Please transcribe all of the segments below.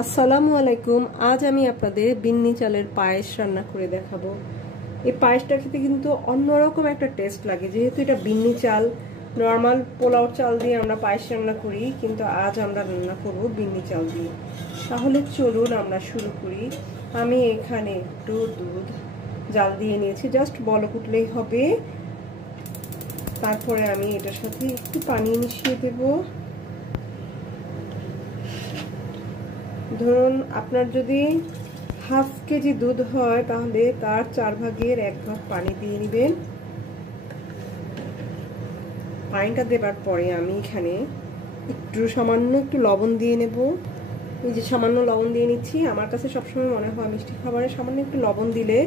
আসসালামু আলাইকুম। আজ আমি আপনাদের বিন্নি চালের পায়েস রান্না করে দেখাবো। এই পায়েসটা খেতে কিন্তু অন্যরকম একটা টেস্ট লাগে, যেহেতু এটা বিন্নি চাল। নর্মাল পোলাও চাল দিয়ে আমরা পায়েস রান্না করি, কিন্তু আজ আমরা রান্না করব বিন্নি চাল দিয়ে। তাহলে চলুন আমরা শুরু করি। আমি এখানে একটু দুধ জাল দিয়ে নিয়েছি, জাস্ট বলক উঠলেই হবে। তারপরে আমি এটার সাথে একটু পানি মিশিয়ে দেবো। ধরুন আপনার যদি হাফ কেজি দুধ হয় তাহলে তার 4 ভাগের 1 ভাগ পানি দিয়ে নেবেন। পানিটা দেবার পরে আমি এখানে সামান্য একটু লবণ দিয়ে নেব। এই যে সামান্য লবণ দিয়ে নিচ্ছি। আমার কাছে সবসময় মনে হয় মিষ্টি খাবারে সামান্য একটু লবণ দিলে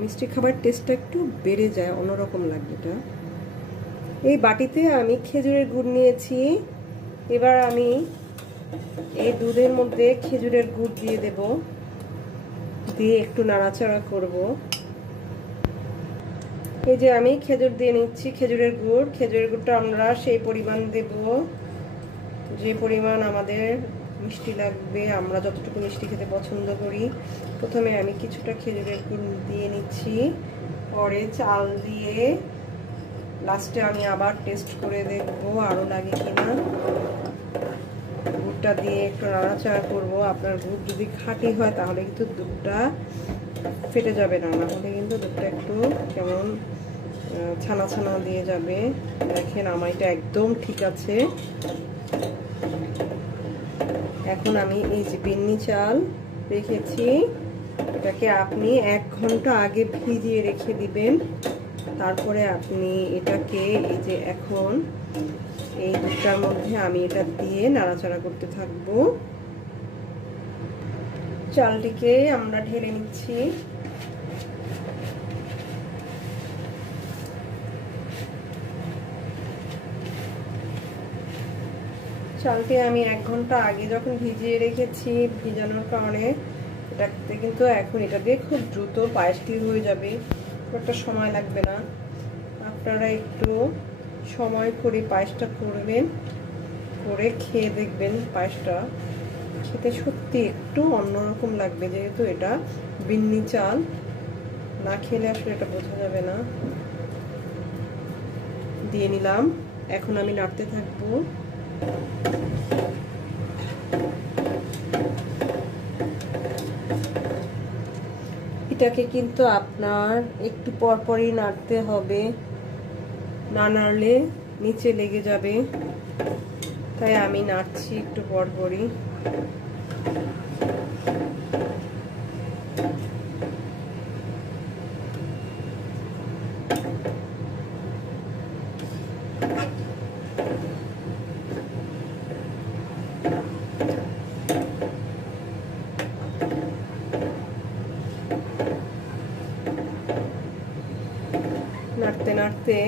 মিষ্টি খাবারের টেস্টটা একটু বেড়ে যায়, অন্যরকম লাগে এটা। এই বাটিতে আমি খেজুরের গুড় নিয়েছি। এবার আমি এই দুধের মধ্যে খেজুরের গুড় দিয়ে দেব, দিয়ে একটু নাড়াচাড়া করব। এই যে আমি খেজুর দিয়ে নিচ্ছি, খেজুরের গুড়টা আমরা সেই পরিমাণ দেব যে পরিমাণ আমাদের মিষ্টি লাগবে, আমরা যতটুকু মিষ্টি খেতে পছন্দ করি। প্রথমে আমি কিছুটা খেজুরের গুড় দিয়ে নিচ্ছি, পরে চাল দিয়ে লাস্টে আমি আবার টেস্ট করে দেখব আরো লাগে কিনা। গুড়টা দিয়ে একটু নাড়াচাড়া করবো। আপনার গুড় যদি খাঁটি হয় তাহলে কিন্তু দুধটা ফেটে যাবে না, নাহলে কিন্তু দুধটা একটু কেমন ছানা ছানা দিয়ে যাবে। দেখেন আমার এটা একদম ঠিক আছে। এখন আমি এই যে বিন্নি চাল রেখেছি, এটাকে আপনি 1 ঘন্টা আগে ভিজিয়ে রেখে দিবেন। তারপরে আপনি এটাকে এই যে এখন এই দুধটার মধ্যে আমি এটা দিয়ে নাড়াচাড়া করতে থাকবো। চালটিকে আমরা ঢেলে নিচ্ছি। চালটি আমি 1 ঘন্টা আগে যখন ভিজিয়ে রেখেছি, ভিজানোর কারণে এটাতে কিন্তু এখন এটা দিয়ে খুব দ্রুত পায়েসটি হয়ে যাবে, একটা সময় লাগবে না। আপনারা একটু সময় করে পায়েসটা করবেন, করে খেয়ে দেখবেন। পায়েসটা খেতে সত্যি একটু অন্যরকম লাগবে, যেহেতু এটা বিন্নি চাল, না খেলে আসলে এটা বোঝা যাবে না। দিয়ে নিলাম, এখন আমি নাড়তে থাকবো। এটাকে কিন্তু আপনার একটু পরপরই নাড়তে হবে, না নাড়লে নিচে লেগে যাবে, তাই আমি নাড়ছি একটু পরপরই। নাড়তে নাড়তে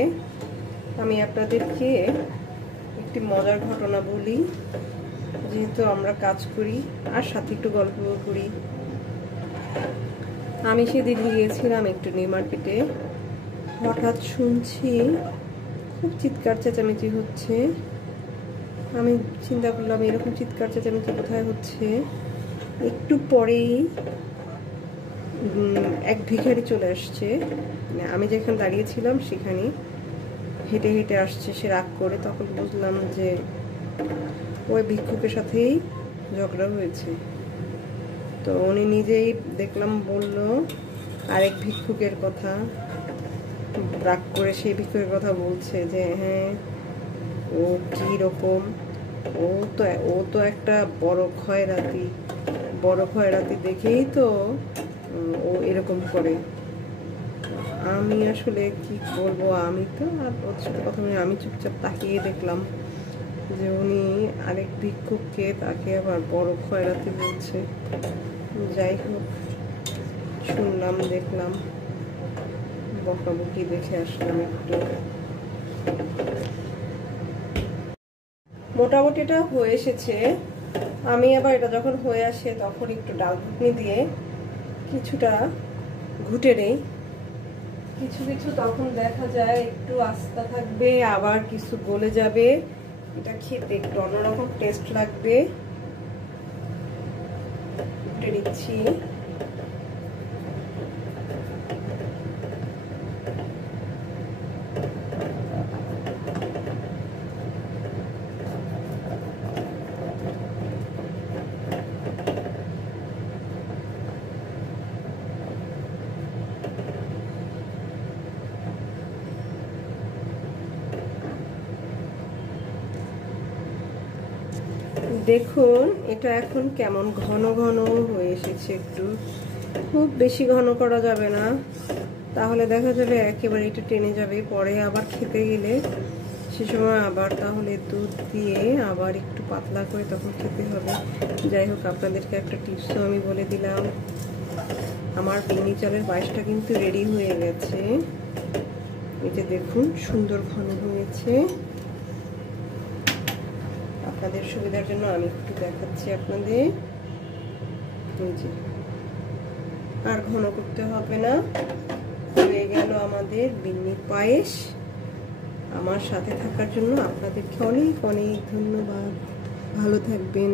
আমি আপনাদেরকে একটি মজার ঘটনা বলি, যেহেতু আমরা কাজ করি আর সাথে একটু গল্প করি। আমি সেদিন গিয়েছিলাম একটু নিউ মার্কেটে, হঠাৎ শুনছি খুব চিৎকার চেঁচামেচি হচ্ছে। আমি চিন্তা করলাম এরকম চিৎকার চেঁচামেচি কোথায় হচ্ছে। একটু পরেই এক ভিখারি চলে আসছে, আমি যেখানে দাঁড়িয়েছিলাম সেখানে হেঁটে হেঁটে আসছে সে রাগ করে। তখন বুঝলাম যে ওই ভিক্ষুকের সাথেই ঝগড়া হয়েছে। তো উনি নিজেই দেখলাম বলল আরেক ভিক্ষুকের কথা, রাগ করে সেই ভিক্ষুকের কথা বলছে যে হ্যাঁ ও কি রকম, ও তো একটা বড় খয়রাতি দেখেই তো ও এরকম করে। আমি আসলে কি বলবো, আমি তো আর প্রথমে আমি চুপচাপ তাকিয়ে দেখলাম যে উনি আরেক ভিক্ষুককে তাকে আবার বড় খয়রাতি বলছে। যাই হোক, শুনলাম দেখলাম, বকাবকি দেখে আসলাম একটু। মোটামুটি এটা হয়ে এসেছে। আমি আবার এটা যখন হয়ে আসে তখন একটু ডাল ঘুটনি দিয়ে কিছুটা ঘুটে নেই। কিছু কিছু তখন দেখা যায় একটু আস্তা থাকবে, আবার কিছু গলে যাবে। এটা খেতে একটু অন্যরকম টেস্ট লাগবে। ফুটে নিচ্ছি। দেখুন এটা এখন কেমন ঘন ঘন হয়ে এসেছে। একটু খুব বেশি ঘন করা যাবে না, তাহলে দেখা যাবে একেবারে এটা টেনে যাবে। পরে আবার খেতে গেলে সে সময় আবার তাহলে দুধ দিয়ে আবার একটু পাতলা করে তখন খেতে হবে। যাই হোক, আপনাদেরকে একটা টিপসও আমি বলে দিলাম। আমার বিন্নি চালের পায়েসটা কিন্তু রেডি হয়ে গেছে। এই যে দেখুন সুন্দর ঘন হয়েছে। আপনাদের সুবিধার জন্য আমি একটু দেখাচ্ছি আপনাদের। আর ঘন করতে হবে না, হয়ে গেল আমাদের বিন্নির পায়েস। আমার সাথে থাকার জন্য আপনাদেরকে অনেক অনেক ধন্যবাদ। ভালো থাকবেন।